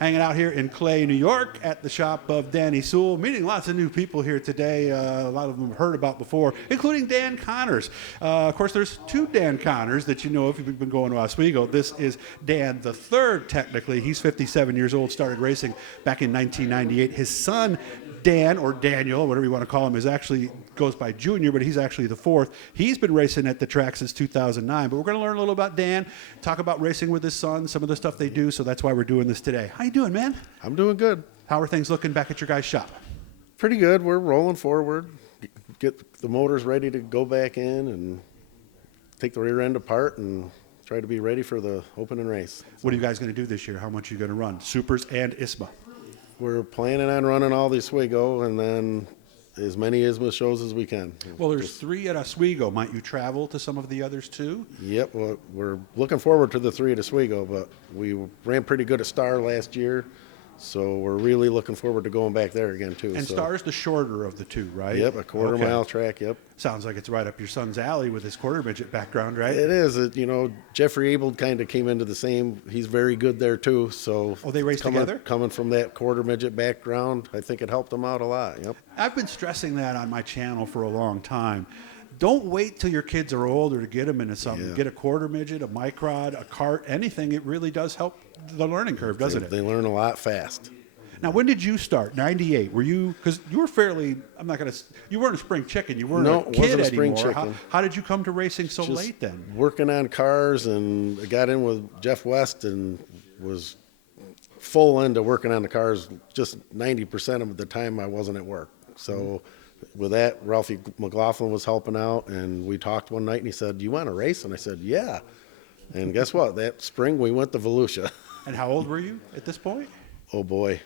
hanging out here in Clay, New York at the shop of Danny Sewell, meeting lots of new people here today. A lot of them have heard about before, including Dan Connors. Of course, there's two Dan Connors that you know if you've been going to Oswego. This is Dan the third, technically. He's 57 years old, started racing back in 1998. His son, Dan, or Daniel, whatever you want to call him, is actually goes by Junior, but he's actually the fourth. He's been racing at the track since 2009. But we're going to learn a little about Dan, talk about racing with his son, some of the stuff they do. So that's why we're doing this today. How you doing, man? I'm doing good. How are things looking back at your guys' shop? Pretty good. We're rolling forward. Get the motors ready to go back in and take the rear end apart and try to be ready for the opening race. What are you guys going to do this year? How much are you going to run? Supers and ISMA? We're planning on running all the Oswego and then as many ISMA shows as we can. Well, there's 3 at Oswego. Might you travel to some of the others too? Yep. Well, we're looking forward to the 3 at Oswego, but we ran pretty good at Star last year. So we're really looking forward to going back there again, too. And Star's the shorter of the 2, right? Yep, a quarter-mile track, yep. Sounds like it's right up your son's alley with his quarter midget background, right? It is. Jeffrey Abel kind of came into the same. He's very good there, too. So they race together? Coming from that quarter midget background, I think it helped him out a lot, yep. I've been stressing that on my channel for a long time. Don't wait till your kids are older to get them into something. Yeah. Get a quarter midget, a microd, a cart, anything. It really does help the learning curve, doesn't it? They learn a lot fast. Now, when did you start? 98. Were you, because you were fairly, you weren't a spring chicken. You weren't a kid wasn't a spring anymore. chicken. How did you come to racing so Just late then? Working on cars, and I got in with Jeff West and was full into working on the cars. Just 90% of the time I wasn't at work. So with that, Ralphie McLaughlin was helping out, and we talked one night, and he said, "Do you want to race?" And I said, "Yeah." And guess what? That spring we went to Volusia. And how old were you at this point? Oh boy.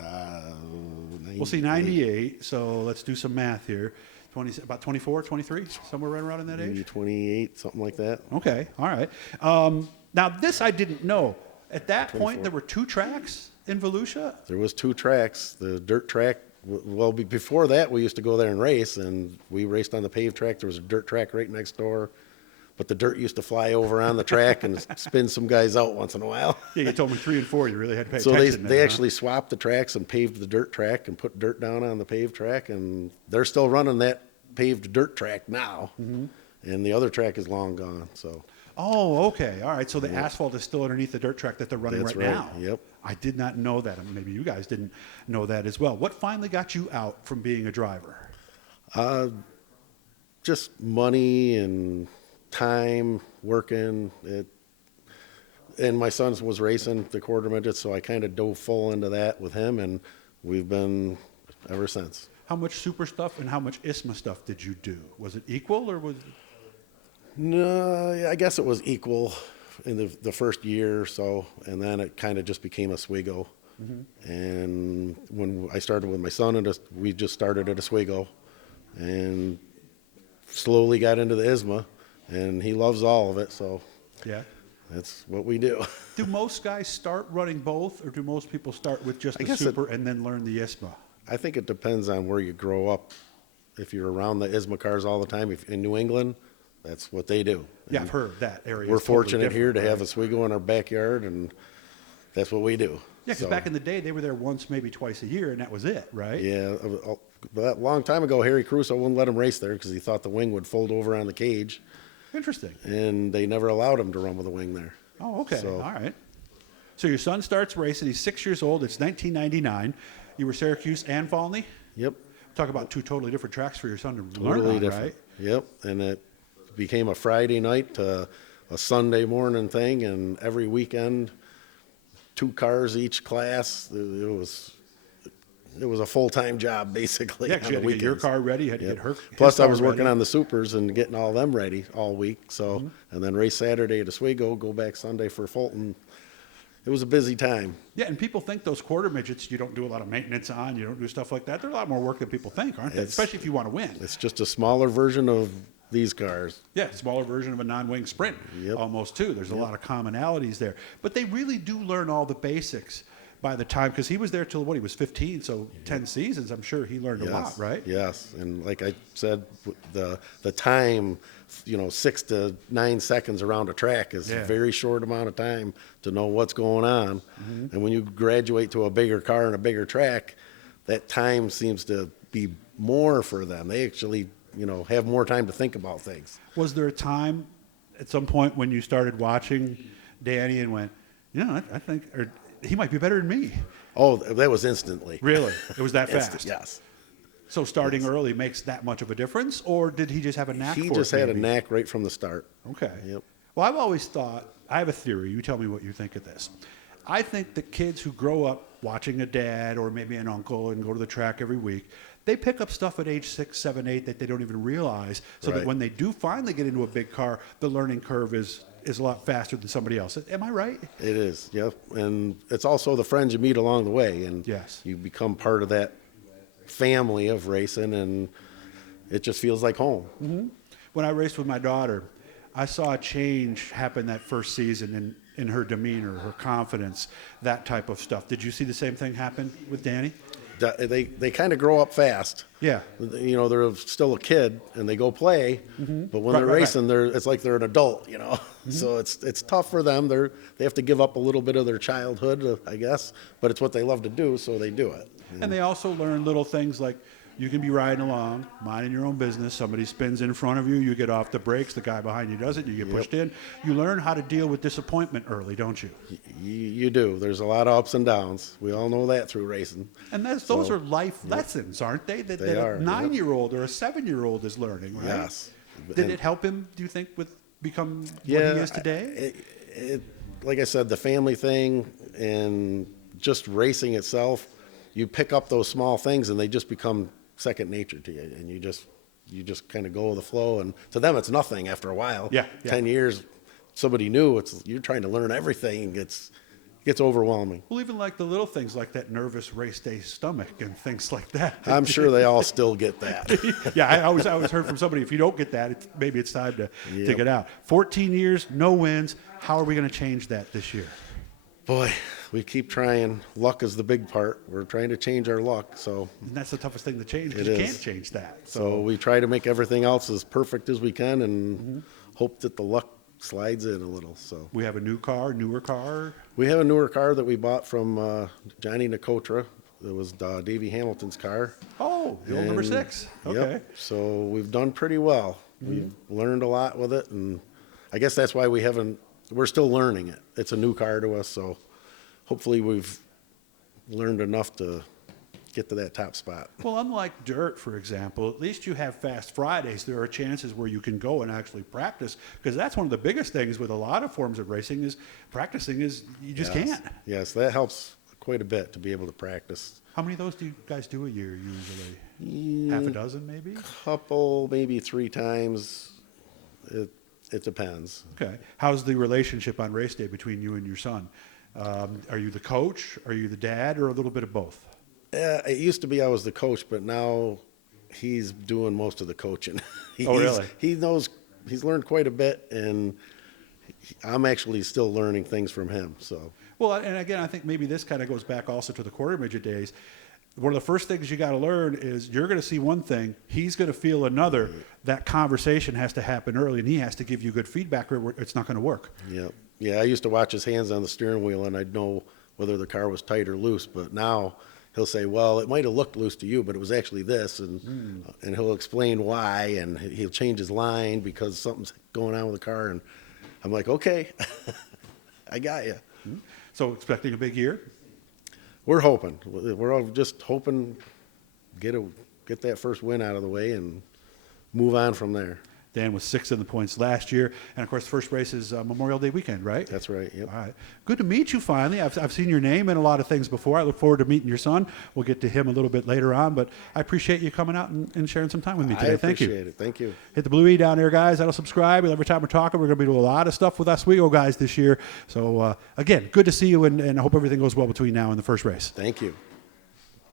We'll see, 98, so let's do some math here. About 24, 23, somewhere right around in that Maybe age? 28, something like that. Okay, all right. Now, this I didn't know. At that 24. point, there were 2 tracks in Volusia? There was 2 tracks. The dirt track, well, before that, we used to go there and race, and we raced on the paved track. There was a dirt track right next door. But the dirt used to fly over on the track and spin some guys out once in a while. Yeah, you told me 3 and 4. You really had to pay So attention. they actually swapped the tracks and paved the dirt track and put dirt down on the paved track, and they're still running that paved dirt track now. Mm-hmm. And the other track is long gone. So. Oh, okay. All right. So the asphalt is still underneath the dirt track that they're running That's right right. now. Yep. I did not know that. I mean, maybe you guys didn't know that as well. What finally got you out from being a driver? Just money and time working it, and my son was racing the quarter midget, so I kind of dove full into that with him, and we've been ever since. How much super stuff and how much ISMA stuff did you do? Was it equal or was? No, I guess it was equal in the first year or so, and then it kind of just became Oswego. Mm-hmm. And when I started with my son, we just started at Oswego, and slowly got into the ISMA. And he loves all of it, so yeah, that's what we do. Do most guys start running both, or do most people start with just the super and then learn the ISMA? I think it depends on where you grow up. If you're around the ISMA cars all the time, if in New England, that's what they do. Yeah, I've heard that area. We're fortunate here to have Oswego in our backyard, and that's what we do. Yeah, because back in the day, they were there once, maybe twice a year, and that was it, right? Yeah, a long time ago, Harry Crusoe wouldn't let him race there because he thought the wing would fold over on the cage. Interesting. And they never allowed him to run with a wing there. Oh, okay. All right. So your son starts racing. He's 6 years old. It's 1999. You were Syracuse and Volney? Yep. Talk about 2 totally different tracks for your son to totally learn on, different. Right? Yep. And it became a Friday night to a Sunday morning thing, and every weekend, 2 cars each class. It was a full-time job, basically. Yeah, because you had to get your car ready. You had to get her. Plus, I was working on the supers and getting all them ready all week. So, and then race Saturday at Oswego, go back Sunday for Fulton. It was a busy time. Yeah, and people think those quarter midgets you don't do a lot of maintenance on. You don't do stuff like that. They're a lot more work than people think, aren't they? Especially if you want to win. It's just a smaller version of these cars. Yeah, smaller version of a non-wing sprint, almost too. There's a lot of commonalities there. But they really do learn all the basics by the time, because he was there till he was 15, so 10 seasons. I'm sure he learned a lot, right? Yes, and like I said, the time, 6 to 9 seconds around a track is a very short amount of time to know what's going on. And when you graduate to a bigger car and a bigger track, that time seems to be more for them. They actually, have more time to think about things. Was there a time at some point when you started watching Danny and went, I think or he might be better than me? Oh, that was instantly. Really? It was that fast? Yes. So starting early makes that much of a difference, or did he just have a knack for it? He just had a knack right from the start. Okay. Yep. Well, I've always thought, I have a theory. You tell me what you think of this. I think the kids who grow up watching a dad or maybe an uncle and go to the track every week, they pick up stuff at age 6, 7, 8 that they don't even realize, so that when they do finally get into a big car, the learning curve is a lot faster than somebody else. Am I right? It is, yep. And it's also the friends you meet along the way, and you become part of that family of racing, and it just feels like home. When I raced with my daughter, I saw a change happen that first season in her demeanor, her confidence, that type of stuff. Did you see the same thing happen with Danny? They kind of grow up fast. Yeah. They're still a kid and they go play, but when they're racing, it's like they're an adult. So it's tough for them. They have to give up a little bit of their childhood, I guess, but it's what they love to do, so they do it. And they also learn little things like you can be riding along, minding your own business. Somebody spins in front of you, you get off the brakes. The guy behind you doesn't. You get pushed in. You learn how to deal with disappointment early, don't you? You do. There's a lot of ups and downs. We all know that through racing. And those are life lessons, aren't they? That are, a 9-year-old or a 7-year-old is learning, right? Yes. Did it help him, do you think, with become what he is today? Like I said, the family thing and just racing itself, you pick up those small things and they just become second nature to you, and you just kind of go with the flow, and to them it's nothing after a while. 10 years, somebody new, you're trying to learn everything. It gets overwhelming. Well, even like the little things like that nervous race day stomach and things like that. I'm sure they all still get that. I always heard from somebody, if you don't get that, maybe it's time to get out. 14 years, no wins. How are we going to change that this year? Boy, we keep trying. Luck is the big part. We're trying to change our luck. So and that's the toughest thing to change, because you can't change that. So we try to make everything else as perfect as we can, and hope that the luck slides in a little. So we have a newer car. We have a newer car that we bought from Johnny Nicotra. It was Davey Hamilton's car. Oh, the old number 6. Okay. Yep. So we've done pretty well. We've learned a lot with it, and I guess that's why we're still learning it. It's a new car to us, so hopefully we've learned enough to get to that top spot. Well, unlike dirt, for example, at least you have Fast Fridays. There are chances where you can go and actually practice, because that's one of the biggest things with a lot of forms of racing is practicing is you just can't. Yes, that helps quite a bit to be able to practice. How many of those do you guys do a year usually? Half a dozen, maybe? Couple, maybe 3 times. It depends. Okay. How's the relationship on race day between you and your son? Are you the coach? Are you the dad? Or a little bit of both? It used to be I was the coach, but now he's doing most of the coaching. Really? He's learned quite a bit, and I'm actually still learning things from him. So. Well, and again, I think maybe this kind of goes back also to the quarter midget days. One of the first things you got to learn is you're going to see one thing, he's going to feel another. That conversation has to happen early, and he has to give you good feedback, or it's not going to work. Yep. Yeah, I used to watch his hands on the steering wheel, and I'd know whether the car was tight or loose. But now he'll say, well, it might have looked loose to you, but it was actually this. And he'll explain why, and he'll change his line because something's going on with the car. And I'm like, okay, I got you. So expecting a big year? We're hoping. We're all just hoping get that first win out of the way and move on from there. Dan was 6th in the points last year. And, of course, the first race is Memorial Day weekend, right? That's right, yep. All right. Good to meet you finally. I've seen your name in a lot of things before. I look forward to meeting your son. We'll get to him a little bit later on. But I appreciate you coming out and sharing some time with me today. Thank you. I appreciate it. Thank you. Hit the blue E down there, guys. That'll subscribe. Every time we're talking, we're going to be doing a lot of stuff with Oswego guys this year. So, again, good to see you, and I hope everything goes well between now and the first race. Thank you.